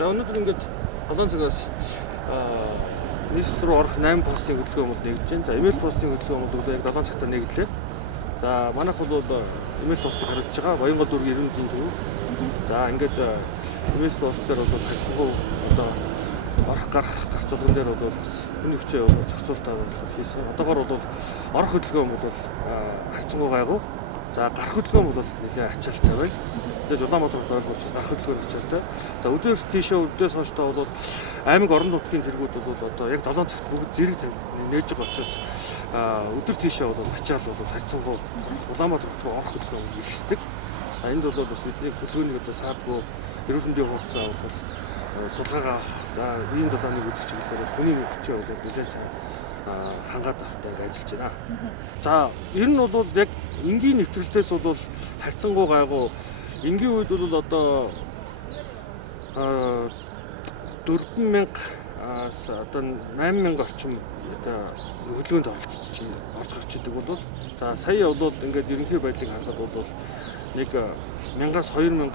За өнөөдөр ингээд 7 цагаас нийслэл рүү орох 8 постын хөдөлгөөн бол нэгдэж байна. За имэйл постын хөдөлгөөн бол яг 7 цагтаа нэгдлээ. За манайх бол имэйл постыг харуулж байгаа. Баянгол дүүргийн 90 төв. За ингээд имэйл пост дээр бол харьцангуй одоо орох гарах гарцуулган дээр бол бас хүний хүчээ зохицуултаа хийсэн. Одоогоор бол орох хөдөлгөөн бол харьцангуй гайгүй. За гарах хөдөлгөөн бол нэлээд ачаалтай байна. Тэгээд Улаанбаатар байгаа учраас гарах хөдөлгөөн ачаалтай. За өдөөс тийшээ өдөөс хойштоо бол аймаг орон нутгийн тэргүүд бол одоо яг 7 цагт бүгд зэрэг нээж байгаа учраас өдөр тийшээ бол ачаал бол харьцангуй Улаанбаатар руу орох хөдөлгөөн ихсдэг. Энд бол бас бидний хөдөлгөөнийг одоо саадгүй эрүүл мэндийн хуудасаа бол судалгаа авах. За ийм долооныг үзэх чиглэлээр хүний хүчээ бол нэлээд сайн хангаад одоо ингэ ажиллаж байна. За ер нь бол яг энгийн нэвтрэлтээс бол харьцангуй гайгүй энгийн үед бол одоо 4000-аас одоо 8000 орчим одоо хөдөлгөөнд орж гарч идэг бол за сая бол ингээд ерөнхий байдлыг харахад бол нэг 1000-аас 2000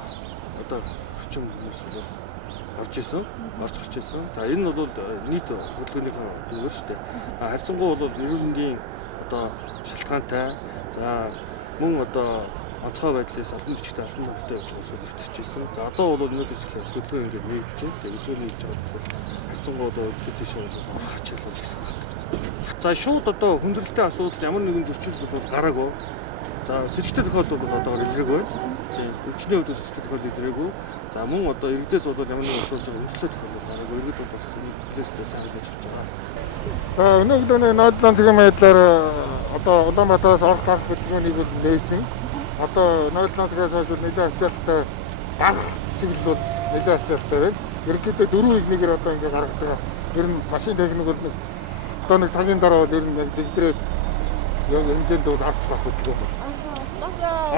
одоо орчим хүмүүс бол орж гарч ирсэн. За энэ нь бол нийт хөдөлгөөнийхөө дүнгээр шүү дээ. Харьцангуй бол эрүүл мэндийн одоо шалтгаантай за мөн одоо онцгой байдлаас албан бичгтэй албан нөхдөд явж байгаа зүйл нэвтэрчээсэн. За одоо бол өнөөдөр зэрлээс хөдөлгөөн ингээд нэгдэж байна. Тэгээд хөдөлгөөн нэгж байгаа бол харьцангуй одоо өдөр тийшээ орох ачаал бол ихсэх байх гэж байна. За шууд одоо хүндрэлтэй асуудал ямар нэгэн зөрчил бол гараагүй. За сэрэгтэй тохиолдол бол одоо илрэг байна. Тийм өвчнөө өдөр сэрэгтэй тохиолдол илрээгүй. За мөн одоо иргэдээс бол ямар нэгэн учруулж байгаа үндэслэл тохиолдол гараагүй. Иргэд бол бас плэстэй сайн хийж авч байгаа. За өнөөдөр нуудлан цагийн байдлаар одоо Улаанбаатараас орох гарах хөдөлгөөнийг нээсэн. Одоо нуудлан цагаас хойш нэлээд ачаалттай гарах чиглэл бол нэлээд ачаалттай байна. Ерөнхийдөө 4-1-ээр одоо ингэ гаргаж байгаа. Ер нь машин техник бол одоо нэг цагийн дараа бол ер нь яг дэгдрээд яг хэмжээнд бол харж байх хөдөлгөөн байна.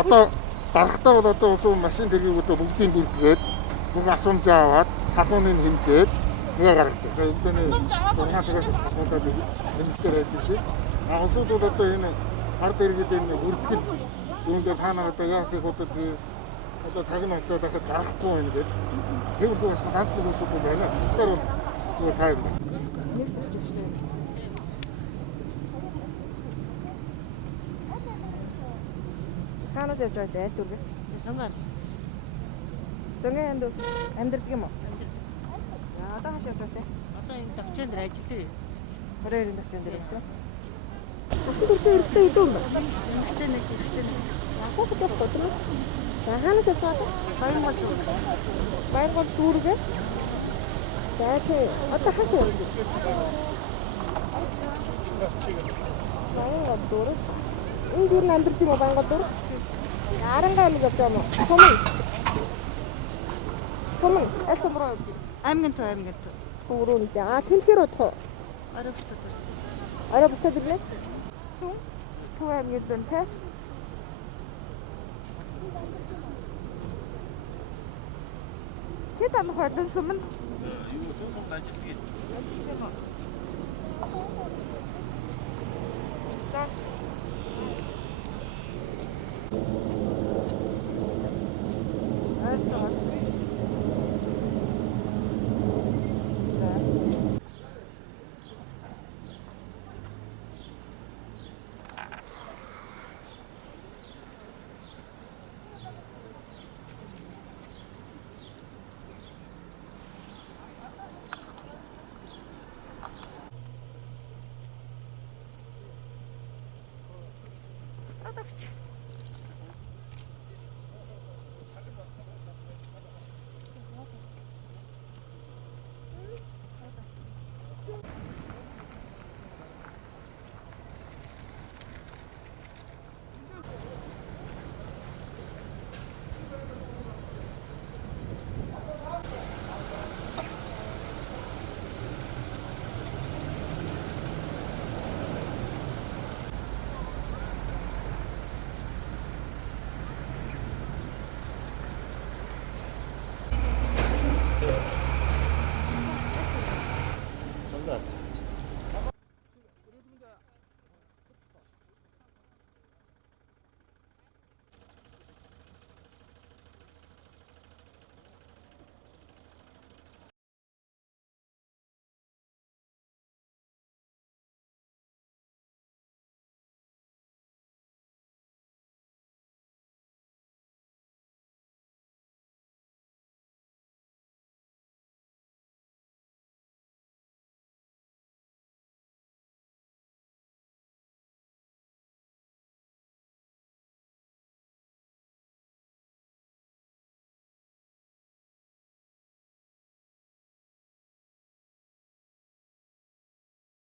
Одоо гарахтаа бол одоо уусаа машин тэргүүд бүгдийн дүрхгээд бүх асуумжаа аваад халууныг хэмжээд нэг гаргаж байгаа. За энэ 6 цагаас хавтаад хэмжээр ажиллаж байна. Усууд бол одоо энэ ард иргэд энэ үртгэл үүндээ хаана одоо яах их одоо цаг нь очиод дахиад гарахгүй байна гэдэг. Тэр бүх бас ганц нэг усууд байна. Тэгэхээр бол тайв. Хаанаас явж байгаа вэ? Дүргээс. Сангаар. Зөний амьдэрдэг юм уу? Одоо хааш явж байгаа вэ? Одоо энэ давчаан дээр ажилладаг. Хорийн давчаан дээр үү? Асуу төрсөн хэрэгтэй идэв үү? Давчаан дээр ажилладаг. Асуу гэдэг бодлоо. За хаанаас явж байгаа вэ? Баянгол дүүр. Баянгол дүүргээ. За тий. Одоо хааш явж байгаа? Баянгол дүүр. Энэ дүүр нь амьдэрдэг юм уу Баянгол дүүр? Аранга аймаг явж байгаа юм уу? Сумын эцэг руу явж байна. Аймгийн төв. Дүүрүүн зэ. Тэнхэр удах уу? Орой буцаад. Орой буцаад ирнэ. Төв аймгийн дүн те. Хэд ам хойдон сумын? Юу сумд ажилладаг. Sangat.